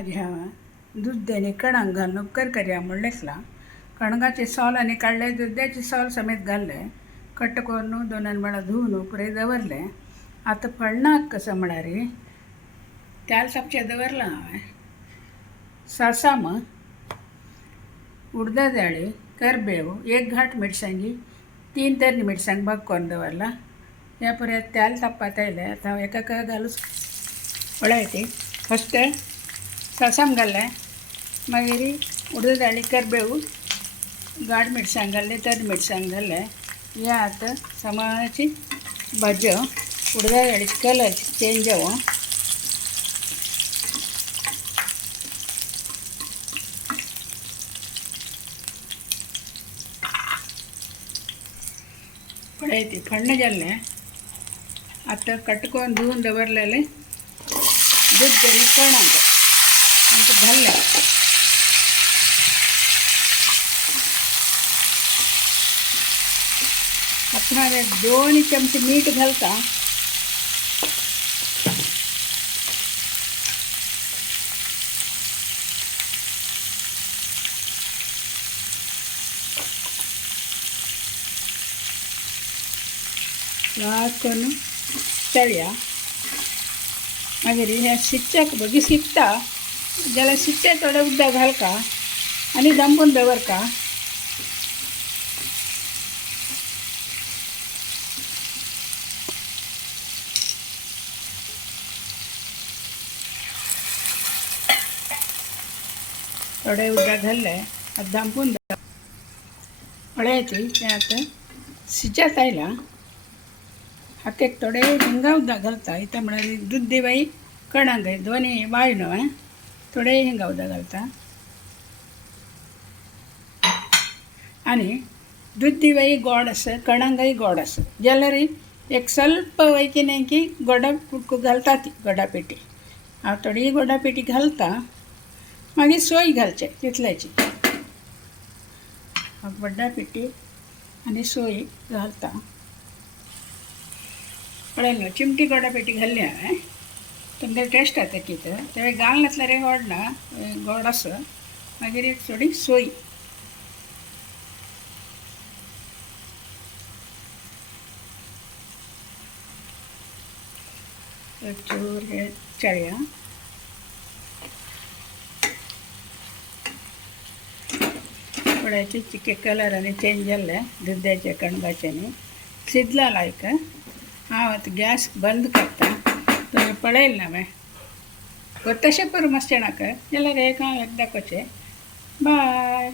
घ्या दुधाने कणंक घालून उपकार करया म्हणलेसला कणगाचे सॉल आनी काढले दुधाचे सॉल समेत घालले कट्ट करून 2 वेळा धुवून पुरे दवरले. आता फळनाक कसं म्हणारे त्याला सापचे दवरला हांवें सासाम उडदा डाळी करबेव 1 घाट मिरसांगी 3 तरी मिरसांग भाग करून दवरला. या पर्यंत त्याला तापत आयले. आता हांव एका घालूस पळयती फस्ट सासाम घालले मागीर उडदा डाळी करबेव गाड मिरसांग घालले तरी मिरसांग घालले. या आता समानाची भाज्यो उडदा डाळी कलर चेंज जावं पळयती फण्ण जाल्ले. आता कटकोन धुवून दवरलेले दूध आनी कणंक आमकां घालले. आता हांवें 2 चमचे मीठ घालता. लास्ट करून तळया मागीर ह्या शिजच्याक बेगी शिजता जाल्यार शिजचे थोडे उदक घालका आनी दंपून दवरका. थोडे उदक घालले आतां दंपून पळयती तें आतां शिजत आयलां. आता एक थोडे हिंगा उदक घालता इथं म्हळ्यार दूध दिवाई कणंक दोन्ही वाय न्हू थोडे हिंगा उदक घालता आनी दूध दिवाई गोड आसा कणंकय गोड आसा जाल्यार एक ಸ್ವಲ್ಪ वयकिने की गोडा घालता ती गोडा पेटी. हांव थोडी गोडा पेटी घालता मागीर सोय घालचे तितल्याची गोडा पेटी आनी सोय घालता. पळयलो चिमटी गोडा पेटी घाल्ली हांवें तुमकां टेस्ट आता कितें तें घाल नासल्यार गोडना गोड आसा. मागीर एक थोडी सोय चूर हे चळया पळयचे चिके कलर आनी चेंज जाल्ले दुदाचे कणगाच्यानी शिजला लायक. हांव आतां गॅस बंद करता. तुम्ही पळयलें हांवें तशें करूं मातशें नाका जाल्यार एक हांव एकदां कशें बाय.